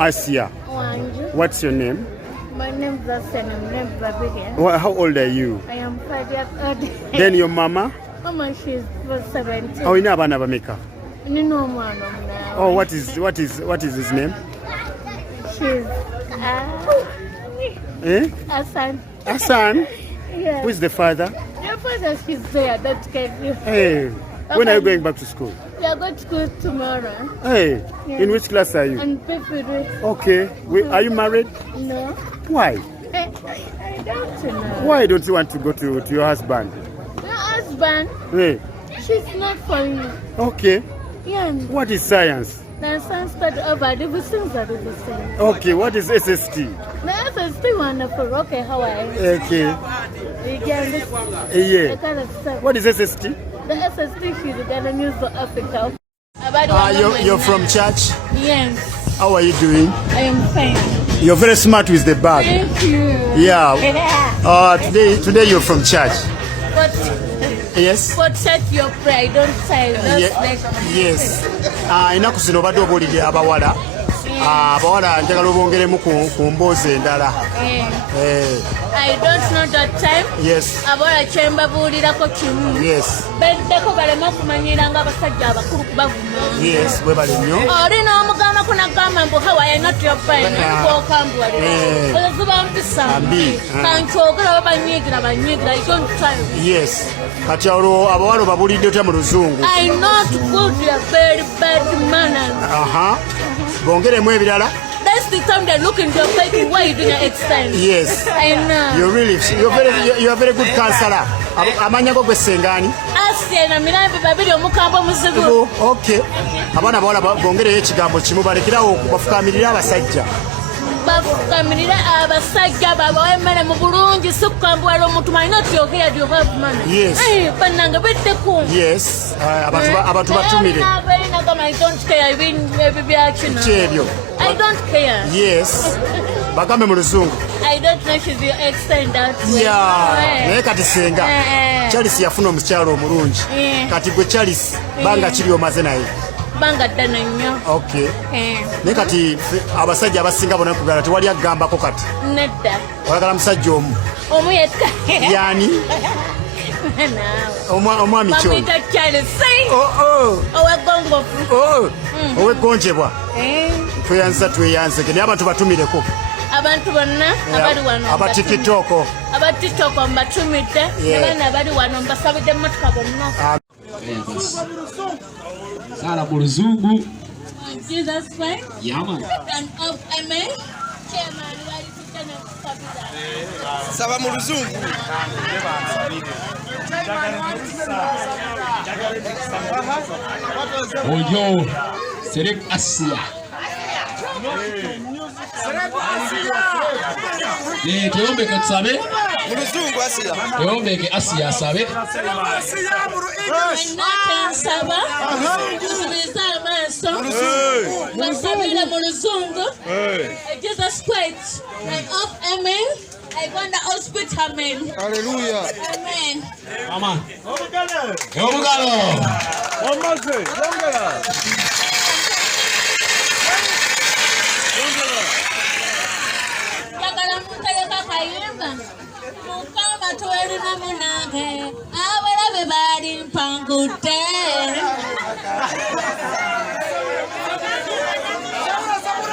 Asiya, what's your name? My name is Asiya. My name is Babiria. Well, how old are you? I am 5 years old. Then your mama? Mama, she's 17. Oh, ina abana bameka. No man now. Oh, what is his name? She's Hassan. Hassan? Yes. Who is the father? Your father, she's there. That can you. Hey, when are you going back to school? We are going to school tomorrow. Hey, Yes. in which class are you? And Pepper. Okay, are you married? No. Why? I don't know. Why don't you want to go to your husband? Your husband, Hey, she's not for you. okay. Yeah. What is science? The son's got over the things are the same. Okay, what is SST? The SST wonderful. Okay, how are you? Okay, Again, yeah. kind of stuff. What is SST? The SST she's gonna use for Africa. You're from church? Yes, How are you doing? I am fine. You're very smart with the bag. Thank you. Yeah. Today you're from church. But Yes. set your pride, don't say Yes. Ennaku zino obadde obuulidde abawala. Abawala njagala obongeremu ku mboozi endala. I don't know that time. Yes. Abawala kyembabuulirako kimu. Yes. Beddeko baleme okumanyira nga abasajja abakulu kubavuma. Yes. Webale nnyo. Oli n'omugamba kunagamba mbu how are you not your friend? Nokambwalira. Oziba mpisa mbi. Kankyogera babanyiigira. I don't try. Yes. Kati olwo abawala obabuulidde otya mu Luzungu? I not good, you are very bad manners. Bongeremu ebirala. That's the time they look into your face. Why you doing an extent? Yes. I know. You're a very good counselor. Amanya go gwesengani. Asiya na Mirambi babiri omukamba muzibu. Okay. Abana bawala bongereyo ekigambo kimu balekerawo bafukamirira abasajja. Bafukamirira abasajja babawe emmere mu bulungi si kukambwala omuntu malina tyogera you have money. Yes. Bannange beddeku. Yes. Abantu batumire. I don't care. Kyebyo. I don't care. Yes. Bagambe mu Luzungu. I don't know she's your extent that way. Yeah. Naye kati senga. Charles yafuna omukyalo omulungi. Kati gwe Charles banga kiri omaze naye. Banga ddana nnyo. Okay. Naye kati abasajja abasinga bona kugala tewali agambako kati. Nedda. Oyagala musajja omu. Omu yekka. Yani? Omwami kyo. Bamwita Charles. Oweggongofu. Oweggonjebwa. Tweyanzeke naye abantu batumireko. Abantu bonna abali wano. Abatikitoko. Abatikitoko mbatumidde. Abana abali wano mbasabidde emmotoka bonna. Sala ku Luzungu. Jesus Christ. Yaman. And of Amen. Chairman, wali tutana kusabira. Saba mu Luzungu. Ojo. Serek Asiya. Teombeke tusabe. Mu Luzungu Asiya. Teombeke Asiya asabe. Nsaba. Nsubiriza amaaso. Nsabira mu Luzungu. Jesus Christ. And of Amen. I want the hospital. Amen. Hallelujah. Amen. Aman. Omugalo. Omaze. Yagala mutayaka kayimba. Mukama tuwelina munange. Abalabe bali mpangudde.